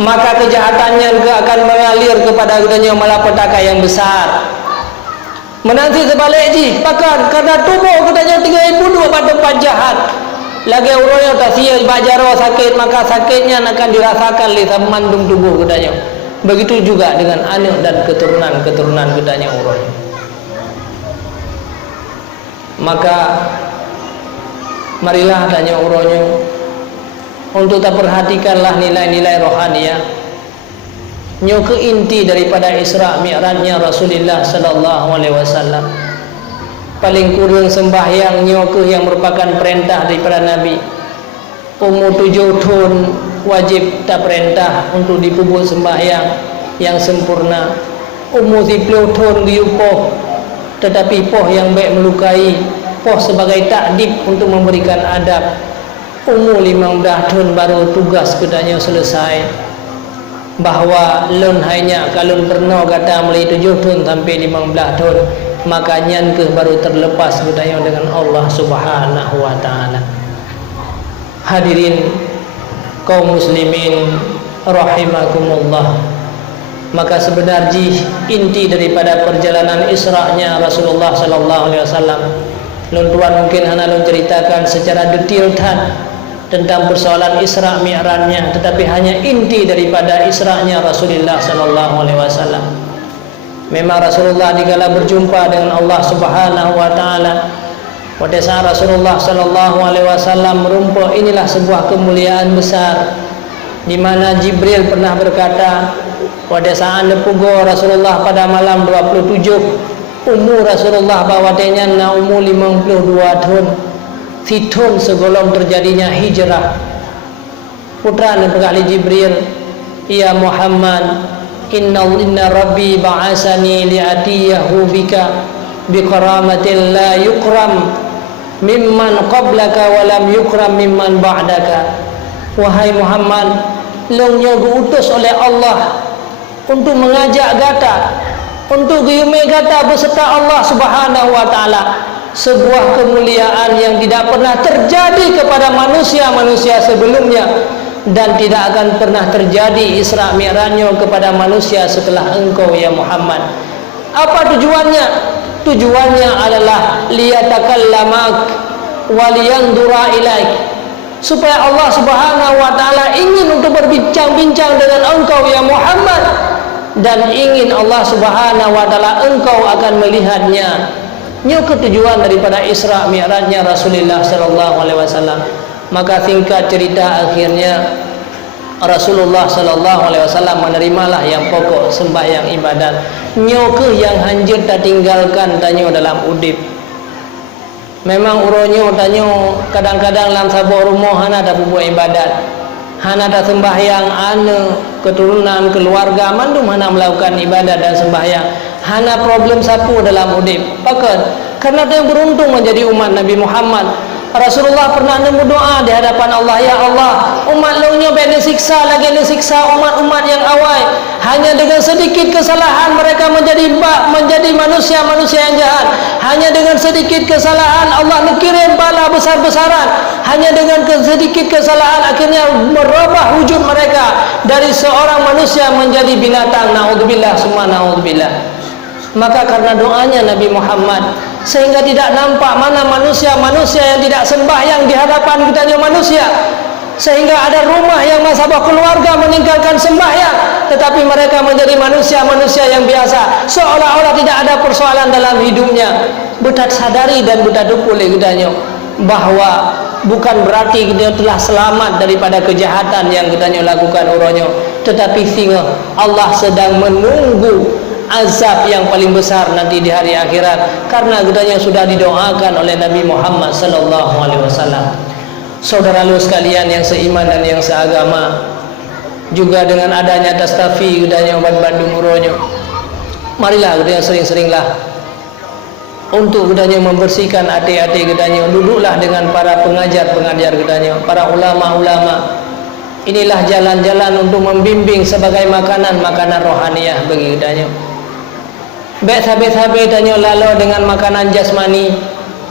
maka kejahatannya akan mengalir kepada gedanya malapetaka yang besar. Menanti sebalik ji pakan karena tubuh gedanya 3,000 pada tempat jahat. Lagi urangnya tak sia bajaro sakit, maka sakitnya akan dirasakan oleh mandung tubuh gedanya. Begitu juga dengan anak dan keturunan gedanya urangnya. Maka marilah tanya urangnya untuk tak perhatikanlah nilai-nilai rohaniah. Nyo ke inti daripada Isra Mi'rajnya Rasulullah sallallahu alaihi wasallam. Paling kurang sembahyang nyo ke yang merupakan perintah daripada Nabi. Umur 7 tahun wajib tak perintah untuk dipubuk sembahyang yang sempurna. Umur 10 tahun diupoh, tetapi poh yang baik melukai, poh sebagai takdib untuk memberikan adab. Umur 15 tahun baru tugas kedanya selesai. Bahawa lun hanya kalau pernah kata mulai 7 tahun sampai 15 tahun, maka nyan ke baru terlepas kedanya dengan Allah Subhanahu wa taala. Hadirin kaum muslimin rahimakumullah. Maka sebenarnya inti daripada perjalanan Isra-nya Rasulullah sallallahu alaihi wasallam, lun tuan mungkin hana lun ceritakan secara detail tentang persoalan Isra Mi'rajnya, tetapi hanya inti daripada Isra-nya Rasulullah sallallahu alaihi wasallam. Memang Rasulullah dikala berjumpa dengan Allah Subhanahu wa taala, pada saat Rasulullah sallallahu alaihi wasallam merumpa, inilah sebuah kemuliaan besar di mana Jibril pernah berkata pada saat lepugo Rasulullah pada malam 27, umur Rasulullah bawatenya na umur 52 tahun. Fitun sebelum terjadinya hijrah, putra Nabi Jibril, ya Muhammad, inna rabbi ba'asani li'atiyahu bika bikaramatin la yukram mimman qablaka wa lam yukram mimman ba'daka. Wahai Muhammad, longnya diutus oleh Allah untuk mengajak gata, untuk giyume gata beserta Allah Subhanahu wa taala, sebuah kemuliaan yang tidak pernah terjadi kepada manusia-manusia sebelumnya dan tidak akan pernah terjadi Isra Mi'rajnya kepada manusia setelah engkau ya Muhammad. Apa tujuannya? Tujuannya adalah liyatakallamak wa liyanzura ilaik, supaya Allah Subhanahu wa taala ingin untuk berbincang-bincang dengan engkau ya Muhammad, dan ingin Allah Subhanahu wa taala engkau akan melihatnya. Ini ketujuan daripada Isra Mi'rajnya Rasulullah sallallahu alaihi wasallam. Maka singkat cerita, akhirnya Rasulullah sallallahu alaihi wasallam menerimalah yang pokok sembahyang ibadat. Nyoke yang hanjir tak tinggalkan tanyo dalam udip. Memang uronyo tanyo kadang-kadang dalam sabuah rumah hana ada buat ibadat, hana ada sembahyang, ane keturunan keluarga mandum hana melakukan ibadat dan sembahyang. Hana problem sapu dalam udip. Pakat karena dia beruntung menjadi umat Nabi Muhammad. Rasulullah pernah nemu doa di hadapan Allah, ya Allah, umat longnya benda siksa lagi siksa umat-umat yang awal. Hanya dengan sedikit kesalahan mereka menjadi manusia-manusia yang jahat. Hanya dengan sedikit kesalahan Allah mengirim bala besar-besaran. Hanya dengan sedikit kesalahan akhirnya merubah wujud mereka dari seorang manusia menjadi binatang. Naudzubillah summa naudzubillah. Maka karena doanya Nabi Muhammad, sehingga tidak nampak mana manusia-manusia yang tidak sembahyang di hadapan kita manusia, sehingga ada rumah yang nasabah keluarga meninggalkan sembahyang, tetapi mereka menjadi manusia-manusia yang biasa, seolah-olah tidak ada persoalan dalam hidupnya. Butat sadari dan butat dukuli kitanya bahwa bukan berarti kita telah selamat daripada kejahatan yang kita lakukan uronyo, tetapi sehingga Allah sedang menunggu azab yang paling besar nanti di hari akhirat, karena gedanya sudah didoakan oleh Nabi Muhammad sallallahu alaihi wasallam. Saudara-saudara sekalian yang seiman dan yang seagama, juga dengan adanya tastafi gedanya obat Bandung uronyo, marilah gedanya sering-seringlah untuk gedanya membersihkan hati-hati gedanya. Duduklah dengan para pengajar-pengajar gedanya, para ulama-ulama. Inilah jalan-jalan untuk membimbing sebagai makanan-makanan rohaniah bagi gedanya. Baik sahabat-sahabat tanya lalu dengan makanan jasmani,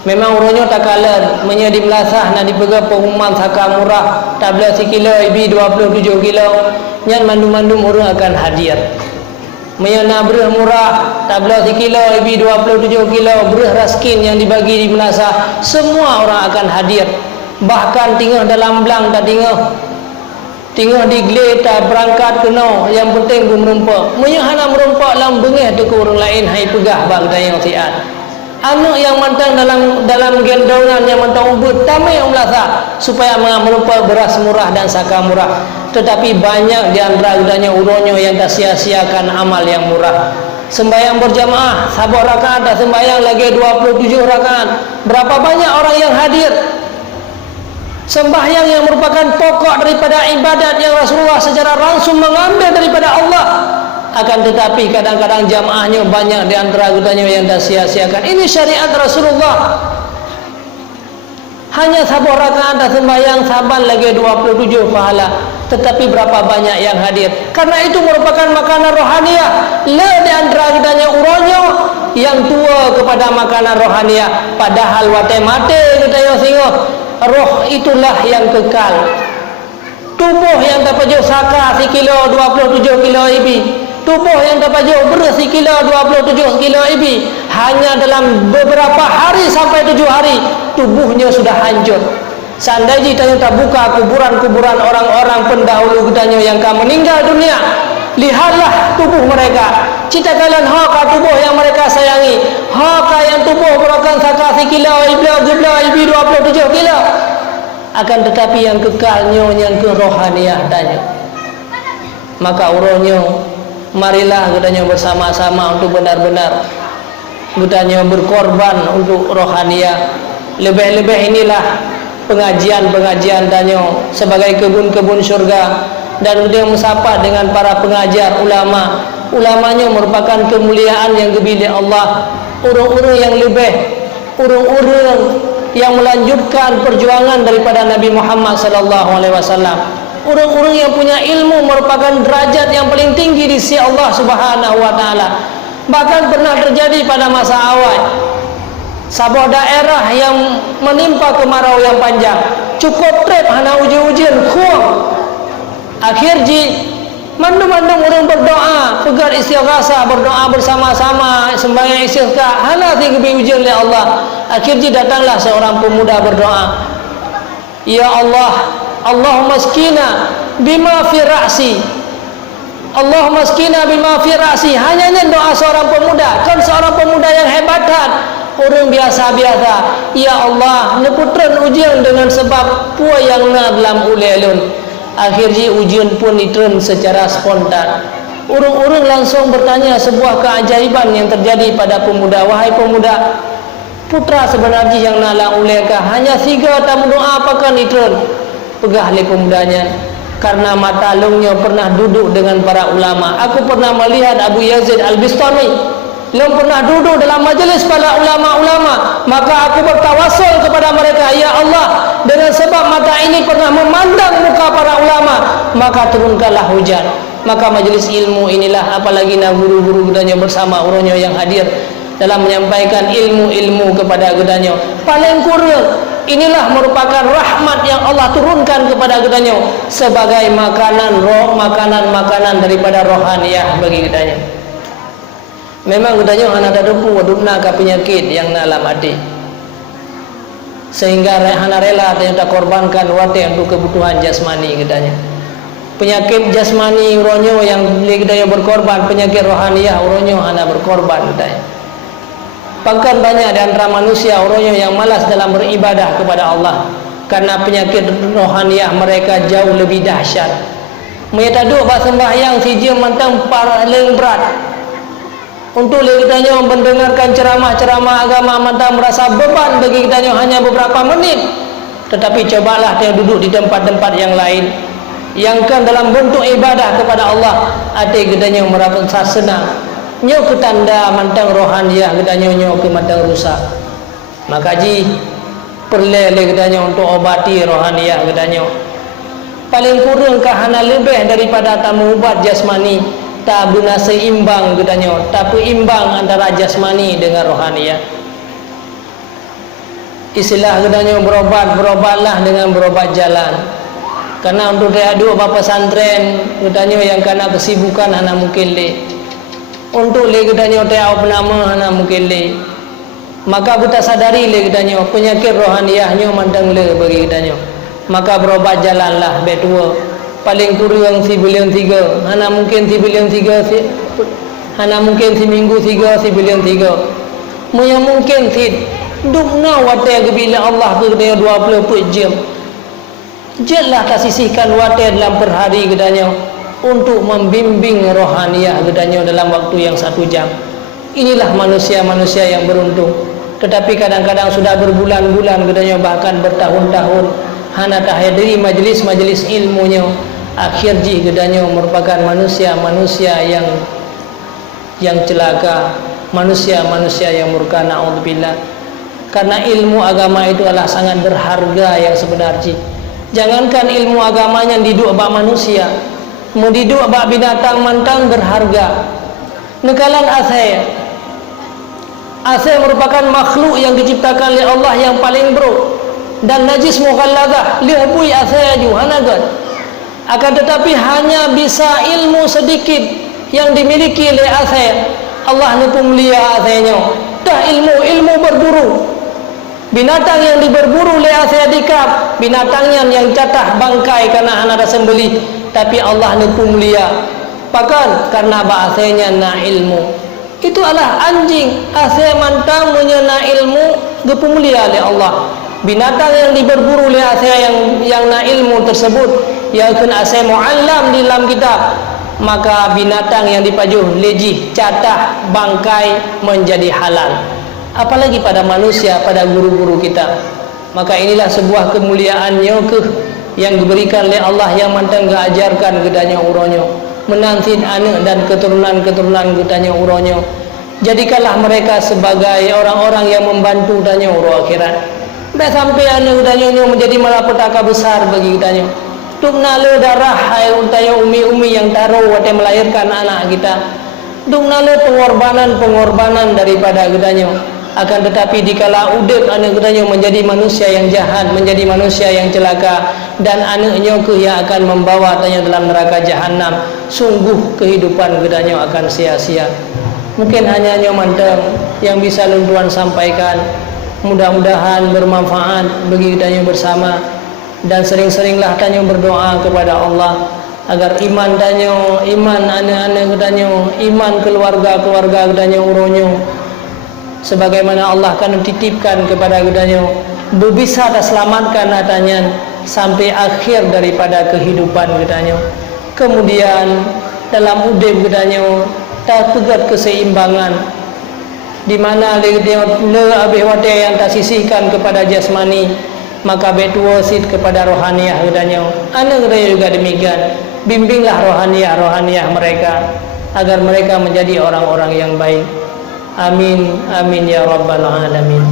Memang urunyo tak kalah menye di Melasah nak dipega pengumuman saka murah tabla sekilo ibi 27 kilo nyan mandum-mandum urang akan hadir. Menye nak beruh murah tabla sekilo ibi 27 kilo beruh raskin yang dibagi di Melasah, semua orang akan hadir. Bahkan tinggal dalam belang tak tinggal di glade tak berangkat kena, yang penting ku merompak. Menye hana merompak lam bengih tu ke orang lain hai pegah bang dayang siat. Anak yang mantang dalam gendongan yang mantang ubud tamai yang Melasah supaya merompak beras murah dan saka murah. Tetapi banyak di antara udahnya uronyo yang tak sia-siakan amal yang murah. Sembahyang berjamaah sabar rakaat tak sembahyang lagi 27 rakaat. Berapa banyak orang yang hadir? Sembahyang yang merupakan pokok daripada ibadat yang Rasulullah secara langsung mengambil daripada Allah. Akan tetapi kadang-kadang jamaahnya banyak di antara anggotanya yang tak sia-siakan. Ini syariat Rasulullah. Hanya sabar rakaat dan sembahyang saban lagi 27 pahala. Tetapi berapa banyak yang hadir? Karena itu merupakan makanan rohaniah. Le di antara anggotanya uronyo yang tua kepada makanan rohaniah. Padahal wate mate katanya singo. Roh itulah yang kekal. Tubuh yang dapat jauh saka sekilo 27 kilo ibi, tubuh yang dapat jauh beras sekilo 27 kilo ibi, hanya dalam beberapa hari sampai 7 hari tubuhnya sudah hancur. Seandainya tanya tak buka kuburan-kuburan orang-orang pendahulu kitanya yang akan meninggal dunia, lihatlah tubuh mereka. Cita kalian haka tubuh yang mereka sayangi, haka yang tubuh merupakan saka sekilo ibi 27 kilo. Akan tetapi yang kekalnya yang ke rohaniah tanya. Maka uronyo marilah katanya bersama-sama untuk benar-benar katanya berkorban untuk rohaniah. Lebih-lebih inilah pengajian-pengajian tanya sebagai kebun-kebun syurga, dan dia mensapat dengan para pengajar ulama. Ulamanya merupakan kemuliaan yang kebilik Allah. Urung-urung yang lebih, urung-urung yang melanjutkan perjuangan daripada Nabi Muhammad sallallahu alaihi wasallam. Urung-urung yang punya ilmu merupakan derajat yang paling tinggi di sisi Allah Subhanahu wa taala. Bahkan pernah terjadi pada masa awal sebuah daerah yang menimpa kemarau yang panjang, cukup trip hana ujian-ujian kuang. Akhirnya mandum-mandum orang berdoa, pegar istighasah, berdoa bersama-sama, sembahyang istighfar, hana tinggi ujian oleh Allah. Akhirnya datanglah seorang pemuda berdoa, ya Allah, Allahumma skina bima fi ra'si, Allahumma skina bima fi ra'si. Hanya doa seorang pemuda, kan seorang pemuda yang hebatan, orang biasa-biasa. Ya Allah, neputran ujian dengan sebab puan yang na dalam ulelun. Akhirnya ujian pun diterima secara spontan. Urung-urung langsung bertanya sebuah keajaiban yang terjadi pada pemuda. Wahai pemuda, putra sebenarnya yang nalang uleka hanya 3 tamu doa apakah diterima? Pegah oleh pemudanya. Karena mata lungnya pernah duduk dengan para ulama. Aku pernah melihat Abu Yazid Al-Bistami pernah duduk dalam majlis para ulama-ulama. Maka aku bertawasul kepada mereka, ya Allah, dengan sebab mata ini pernah memandang muka para ulama, maka turunkanlah hujan. Maka majlis ilmu inilah, apalagi nak guru-guru gedanya bersama urunyo yang hadir dalam menyampaikan ilmu-ilmu kepada gedanya, paling kurang inilah merupakan rahmat yang Allah turunkan kepada gedanya sebagai makanan roh, makanan daripada rohaniah bagi gedanya. Memang katanya hana ada depu wadubna ke penyakit yang dalam hati, sehingga hana rela ternyata korbankan wate untuk kebutuhan jasmani katanya. Penyakit jasmani uronyo yang katanya berkorban, penyakit rohaniah uronyo hana berkorban katanya. Bahkan banyak di antara manusia uronyo yang malas dalam beribadah kepada Allah karena penyakit rohaniah mereka jauh lebih dahsyat. Mereka duduk sembahyang sijil mantang paling berat. Untuk kitanya mendengarkan ceramah-ceramah agama mantap merasa beban bagi kitanya hanya beberapa menit. Tetapi cobalah dia duduk di tempat-tempat yang lain yang kan dalam bentuk ibadah kepada Allah, hati kitanya merasa senang. Nyo ketanda mantang rohaniah kitanya nyo ke mantang rusak. Maka ji perle kitanya untuk obati rohaniah kitanya. Paling kurang kahana lebih daripada tamu ubat jasmani. Tak guna seimbang katanya, tapi imbang antara jasmani dengan rohaniah. istilah katanya berobatlah dengan berobat jalan. Karena untuk dia duduk bapa pesantren katanya yang kena kesibukan hana mungkin le. Untuk le katanya dia penama hana mungkin le. Maka kita sadari le katanya penyakit rohaniahnya mandang le bagi katanya. Maka berobat jalanlah betua. Paling kurang si bilion 3. Hana mungkin si bilion 3 si hana mungkin si minggu 3 si bilion 3. Yang mungkin si dukna wate bila Allah ke dia 24 jam. Jelah kasisihkan wate dalam per hari katanya untuk membimbing rohaniah katanya dalam waktu yang 1 jam. Inilah manusia-manusia yang beruntung. Tetapi kadang-kadang sudah berbulan-bulan katanya bahkan bertahun-tahun hana tahdiri majlis-majlis ilmunya. Akhir ji katanya merupakan manusia-manusia yang celaka, manusia-manusia yang murka, naudzubillah. Karena ilmu agama itu adalah sangat berharga yang sebenarnya. Jangankan ilmu agamanya diduk bak manusia, mau diduk bak binatang mantang berharga. Nekalan asai merupakan makhluk yang diciptakan oleh Allah yang paling buruk dan najis mughalladah lihbui asai juhanagat. Akan tetapi hanya bisa ilmu sedikit yang dimiliki oleh asai. Allah nipu mulia asainya. Dah ilmu berburu. Binatang yang diberburu oleh asai dikap, binatangnya yang catah bangkai karena anak sembelih, tapi Allah nipu mulia. Bahkan karena bahasanya na ilmu. Itu adalah anjing asai mantang menyena ilmu gepu mulia oleh Allah. Binatang yang diberburu oleh asai yang na ilmu tersebut yang kena asai muallam di dalam kitab, maka binatang yang dipajuh lejih catah bangkai menjadi halal. Apalagi pada manusia, pada guru-guru kita. Maka inilah sebuah kemuliaannya yang diberikan oleh Allah yang mantang ajarkan gedanya uronyo, menantin anak dan keturunan-keturunan gedanya uronyo. Jadikanlah mereka sebagai orang-orang yang membantu gedanya uro akhirat. Baik sampai anak gedanya menjadi malapetaka besar bagi gedanya. Duknale darah hai untaya umi-umi yang taruh wate melahirkan anak kita. Duknale pengorbanan daripada gedanya. Akan tetapi dikala udip anak gedanya menjadi manusia yang jahat, menjadi manusia yang celaka, dan anaknya yang akan membawa tanya dalam neraka jahanam, sungguh kehidupan gedanya akan sia-sia. Mungkin hanya manteng yang bisa luntuan sampaikan. Mudah-mudahan bermanfaat bagi gedanya bersama, dan sering-seringlah tanya berdoa kepada Allah agar iman tanya, iman anak-anak gedanya, iman keluarga gedanya uronyo, sebagaimana Allah akan titipkan kepada gedanya, bisa terselamatkan atanya sampai akhir daripada kehidupan gedanya. Kemudian dalam udip gedanya tak tegat keseimbangan, di mana le abih wate yang tak sisihkan kepada jasmani, maka betul wasit kepada rohaniah gedanya. Anak gedanya juga demikian. Bimbinglah rohaniah mereka agar mereka menjadi orang-orang yang baik. Amin, amin ya rabbal alamin.